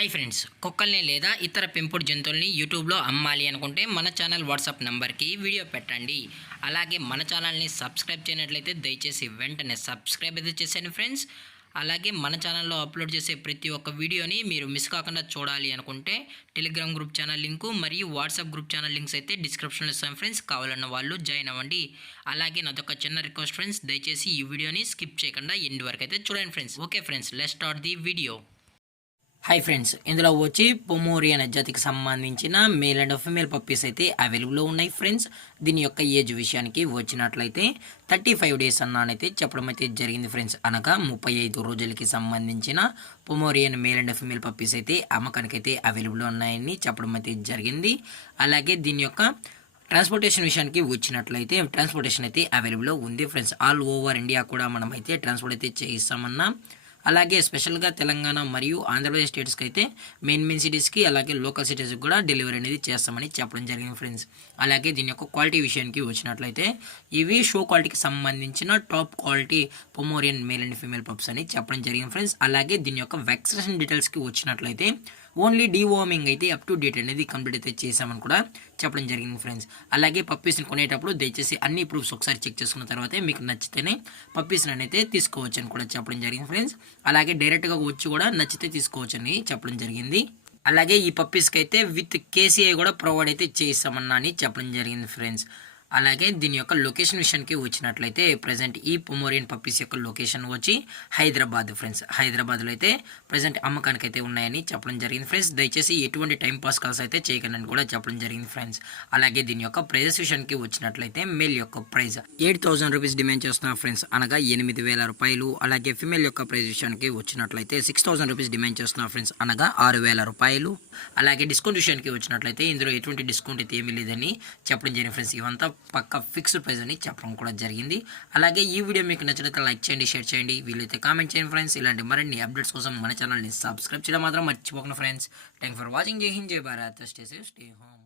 Hi friends, కుక్కల్ని లేదా ఇతర పెంపుడు జంతువుల్ని యూట్యూబ్లో అమ్మాలి అనుకుంటే మన ఛానల్ వాట్సాప్ నెంబర్కి వీడియో పెట్టండి. అలాగే మన ఛానల్ని సబ్స్క్రైబ్ చేయనట్లయితే దయచేసి వెంటనే సబ్స్క్రైబ్ అయితే చేసేయండి ఫ్రెండ్స్. అలాగే మన ఛానల్లో అప్లోడ్ చేసే ప్రతి ఒక్క వీడియోని మీరు మిస్ కాకుండా చూడాలి అనుకుంటే టెలిగ్రామ్ గ్రూప్ ఛానల్ లింకు మరియు వాట్సాప్ గ్రూప్ ఛానల్ లింక్స్ అయితే డిస్క్రిప్షన్లో ఇస్తాం ఫ్రెండ్స్. కావాలన్న వాళ్ళు జాయిన్ అవ్వండి. అలాగే నాదొక చిన్న రిక్వెస్ట్ ఫ్రెండ్స్, దయచేసి ఈ వీడియోని స్కిప్ చేయకుండా ఎండ్ వరకు అయితే చూడండి friends. Okay friends, let's start the video. Hi friends, ఇందులో వచ్చి పొమోరియన్ జాతికి సంబంధించిన మేల్ అండ్ ఫీమేల్ పప్పీస్ అయితే అవైలబుల్లో ఉన్నాయి ఫ్రెండ్స్. దీని యొక్క ఏజ్ విషయానికి వచ్చినట్లయితే 35 డేస్ అన్నానైతే చెప్పడం అయితే జరిగింది ఫ్రెండ్స్. అనగా 35 రోజులకి సంబంధించిన Pomeranian male and female puppies అయితే అమ్మకానికి అయితే అవైలబుల్లో ఉన్నాయని చెప్పడం అయితే జరిగింది. అలాగే దీని యొక్క ట్రాన్స్పోర్టేషన్ విషయానికి వచ్చినట్లయితే ట్రాన్స్పోర్టేషన్ అయితే అవైలబుల్లో ఉంది ఫ్రెండ్స్. ఆల్ ఓవర్ ఇండియా కూడా మనం అయితే ట్రాన్స్పోర్ట్ అయితే చేయిస్తామన్నా. అలాగే స్పెషల్గా తెలంగాణ మరియు ఆంధ్రప్రదేశ్ స్టేట్స్కి అయితే మెయిన్ సిటీస్కి అలాగే లోకల్ సిటీస్కి కూడా డెలివరీ అనేది చేస్తామని చెప్పడం జరిగింది ఫ్రెండ్స్. అలాగే దీని యొక్క క్వాలిటీ విషయానికి వచ్చినట్లయితే ఇవి షో క్వాలిటీకి సంబంధించిన top quality Pomeranian male and female pups అని చెప్పడం జరిగింది ఫ్రెండ్స్. అలాగే దీని యొక్క వ్యాక్సినేషన్ డీటెయిల్స్కి వచ్చినట్లయితే ఓన్లీ డీవార్మింగ్ అయితే అప్ టు డేట్ అనేది కంప్లీట్ అయితే చేసామని కూడా చెప్పడం జరిగింది ఫ్రెండ్స్. అలాగే పప్పీస్ని కొనేటప్పుడు దయచేసి అన్ని ప్రూఫ్స్ ఒకసారి చెక్ చేసుకున్న తర్వాతే మీకు నచ్చితేనే పప్పీస్ని అయితే తీసుకోవచ్చు అని కూడా చెప్పడం జరిగింది ఫ్రెండ్స్. అలాగే డైరెక్ట్గా వచ్చి కూడా నచ్చితే తీసుకోవచ్చు అని చెప్పడం జరిగింది. అలాగే ఈ పప్పీస్కి అయితే విత్ కేసీఐ కూడా ప్రొవైడ్ అయితే చేస్తామన్నా అని చెప్పడం జరిగింది ఫ్రెండ్స్. అలాగే దీని యొక్క లొకేషన్ విషయానికి వచ్చినట్లయితే ప్రజెంట్ ఈ పొమోరియన్ పప్పీస్ యొక్క లొకేషన్ వచ్చి హైదరాబాద్ ఫ్రెండ్స్. హైదరాబాద్లో అయితే ప్రజెంట్ అమ్మకానికి అయితే ఉన్నాయని చెప్పడం జరిగింది ఫ్రెండ్స్. దయచేసి ఎటువంటి టైం పాస్ కాల్స్ అయితే చేయకండి కూడా చెప్పడం జరిగింది ఫ్రెండ్స్. అలాగే దీని యొక్క ప్రైజెస్ విషయానికి వచ్చినట్లయితే మేల్ యొక్క ప్రైస్ 8,000 రూపీస్ డిమాండ్ చేస్తున్నారు ఫ్రెండ్స్, అనగా 8,000 రూపాయలు. అలాగే ఫిమేల్ యొక్క ప్రైస్ విషయానికి వచ్చినట్లయితే 6,000 రూపీస్ డిమాండ్ చేస్తున్నారు ఫ్రెండ్స్, అనగా 6,000 రూపాయలు. అలాగే డిస్కౌంట్ విషయానికి వచ్చినట్లయితే ఇందులో ఎటువంటి డిస్కౌంట్ అయితే ఏమీ లేదని చెప్పడం జరిగింది ఫ్రెండ్స్. ఇవంతా పక్క ఫిక్స్డ్ ప్రైస్ అని చెప్పడం కూడా జరిగింది. అలాగే ఈ వీడియో మీకు నచ్చినట్లయితే లైక్ చేయండి, షేర్ చేయండి, వీలైతే కామెంట్ చేయండి ఫ్రెండ్స్. ఇలాంటి మరిన్ని అప్డేట్స్ కోసం మన ఛానల్ని సబ్స్క్రైబ్ చేయడం మాత్రం మర్చిపోకండి ఫ్రెండ్స్. Thank for watching. జై హింద్, జై Bharat, stay safe, stay home.